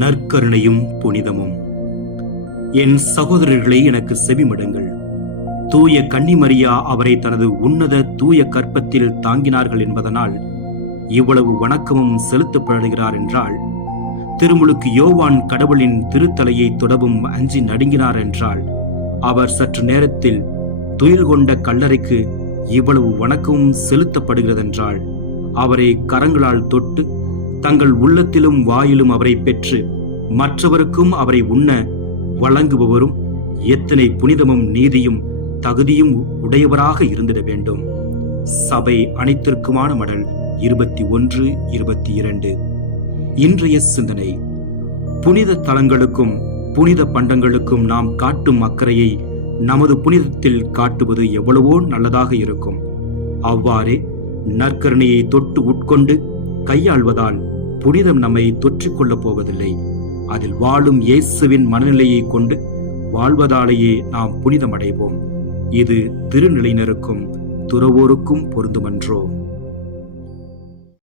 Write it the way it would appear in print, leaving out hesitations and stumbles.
நற்கருணையும் புனிதமும். என் சகோதரர்களை எனக்கு செவிமடுங்கள். தூய கன்னிமரியா அவரை தனது உன்னத தூய கற்பத்தில் தாங்கினார்கள் என்பதனால் இவ்வளவு வணக்கமும் செலுத்தப்படுகிறார் என்றால், திருமுழுக்கு யோவான் கடவுளின் திருத்தலையை தொடவும் அஞ்சி நடுங்கினார் என்றால், அவர் சற்று நேரத்தில் துயில் கொண்ட கல்லறைக்கு இவ்வளவு வணக்கமும் செலுத்தப்படுகிறதென்றால், அவரை கரங்களால் தொட்டு தங்கள் உள்ளத்திலும் வாயிலும் அவரை பெற்று மற்றவருக்கும் அவரை உண்ண வழங்குபவரும் எத்தனை புனிதமும் நீதியும் தகுதியும் உடையவராக இருந்திட வேண்டும். சபை அனைத்திற்குமான மடல் 21-22. இன்றைய சிந்தனை: புனித தலங்களுக்கும் புனித பண்டங்களுக்கும் நாம் காட்டும் அக்கறையை நமது புனிதத்தில் காட்டுவது எவ்வளவோ நல்லதாக இருக்கும். அவ்வாறே நற்கருணையை தொட்டு உட்கொண்டு கையாள்வதால் புனிதம் நம்மை தொற்றிக்கொள்ளப் போவதில்லை. அதில் வாழும் இயேசுவின் மனநிலையை கொண்டு வாழ்வதாலேயே நாம் புனிதமடைவோம். இது திருநிலையினருக்கும் துறவோருக்கும் பொருந்துமன்றோ?